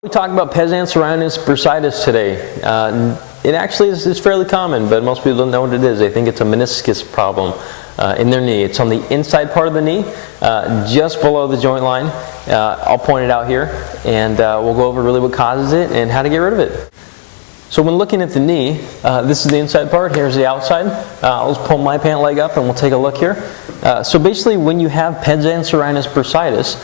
We talk about Pes Anserine Bursitis today. It actually is fairly common, but most people don't know what it is. They think it's a meniscus problem in their knee. It's on the inside part of the knee, just below the joint line. I'll point it out here, and we'll go over really what causes it and how to get rid of it. So when looking at the knee, this is the inside part, here's the outside. I'll just pull my pant leg up and we'll take a look here. So basically when you have Pes Anserine Bursitis,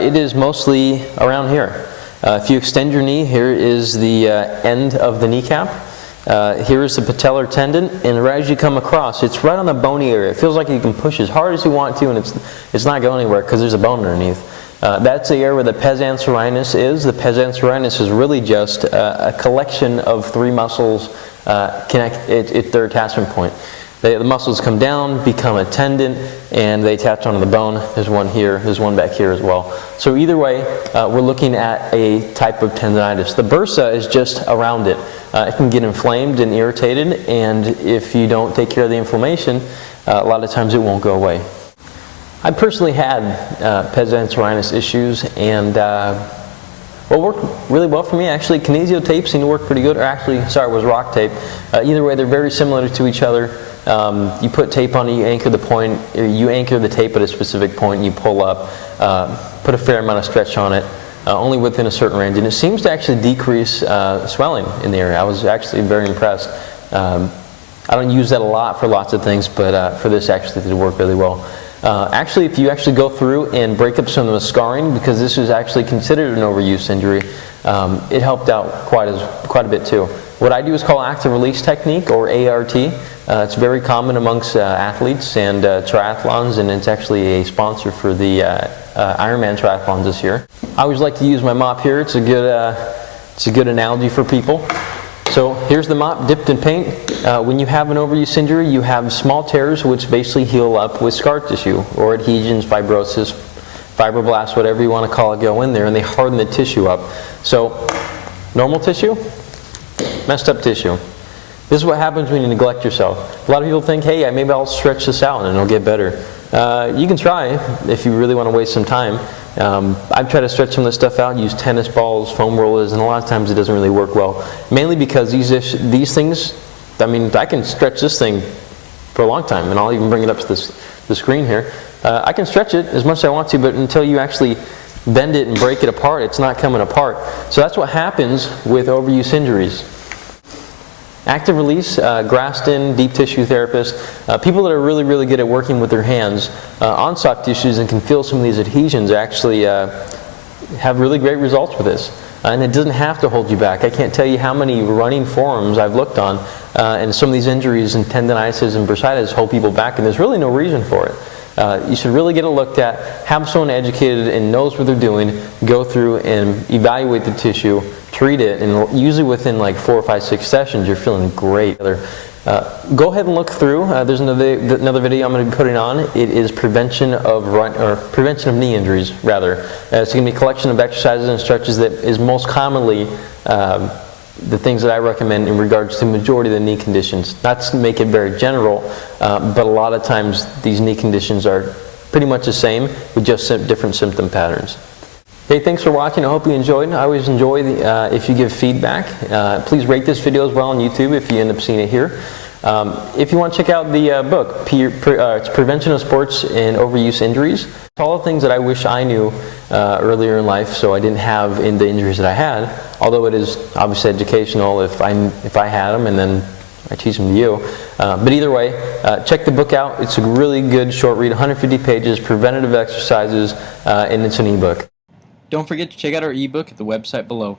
it is mostly around here. If you extend your knee, here is the end of the kneecap. Here is the patellar tendon, and right as you come across, it's right on the bony area. It feels like you can push as hard as you want to, and it's not going anywhere because there's a bone underneath. That's the area where the Pes Anserinus is. The Pes Anserinus is really just a collection of three muscles at their attachment point. The muscles come down, become a tendon, and they attach onto the bone. There's one here, there's one back here as well. So either way, we're looking at a type of tendonitis. The bursa is just around it. It can get inflamed and irritated, and if you don't take care of the inflammation, a lot of times it won't go away. I personally had Pes Anserinus issues, and what worked really well for me, actually, kinesio tape seemed to work pretty good, or actually, sorry, it was rock tape. Either way, they're very similar to each other. You put tape on it, you anchor the point, or you anchor the tape at a specific point, and you pull up, put a fair amount of stretch on it, only within a certain range, and it seems to actually decrease swelling in the area. I was actually very impressed. I don't use that a lot for lots of things, but for this actually did work really well. Actually, if you actually go through and break up some of the scarring, because this is actually considered an overuse injury, it helped out quite a bit too. What I do is called active release technique, or ART. It's very common amongst athletes and triathlons, and it's actually a sponsor for the Ironman triathlons this year. I always like to use my mop here. It's a good analogy for people. So here's the mop dipped in paint. When you have an overuse injury, you have small tears which basically heal up with scar tissue, or adhesions, fibrosis, fibroblasts, whatever you want to call it, go in there, and they harden the tissue up. So normal tissue, messed up tissue. This is what happens when you neglect yourself. A lot of people think, hey, maybe I'll stretch this out and it'll get better. You can try if you really want to waste some time. I've tried to stretch some of this stuff out, use tennis balls, foam rollers, and a lot of times it doesn't really work well. Mainly because these things, I mean, I can stretch this thing for a long time, and I'll even bring it up to the screen here. I can stretch it as much as I want to, but until you actually bend it and break it apart, it's not coming apart. So that's what happens with overuse injuries. Active release, Graston, deep tissue therapists, people that are really, really good at working with their hands on soft tissues and can feel some of these adhesions actually have really great results with this. And it doesn't have to hold you back. I can't tell you how many running forums I've looked on, and some of these injuries and tendonitis and bursitis hold people back, and there's really no reason for it. You should really get it looked at, have someone educated and knows what they're doing, go through and evaluate the tissue, treat it, and usually within like 4 or 5, 6 sessions you're feeling great. Go ahead and look through. There's another video I'm going to be putting on. It is prevention of knee injuries, rather. It's going to be a collection of exercises and stretches that is most commonly the things that I recommend in regards to the majority of the knee conditions. Not to make it very general, but a lot of times these knee conditions are pretty much the same with just different symptom patterns. Hey, thanks for watching. I hope you enjoyed. I always enjoy if you give feedback. Please rate this video as well on YouTube if you end up seeing it here. If you want to check out the book, it's Prevention of Sports and Overuse Injuries. It's all the things that I wish I knew earlier in life, so I didn't have in the injuries that I had. Although it is obviously educational if I had them and then I teach them to you. But either way, check the book out. It's a really good short read, 150 pages, preventative exercises, and it's an ebook. Don't forget to check out our ebook at the website below.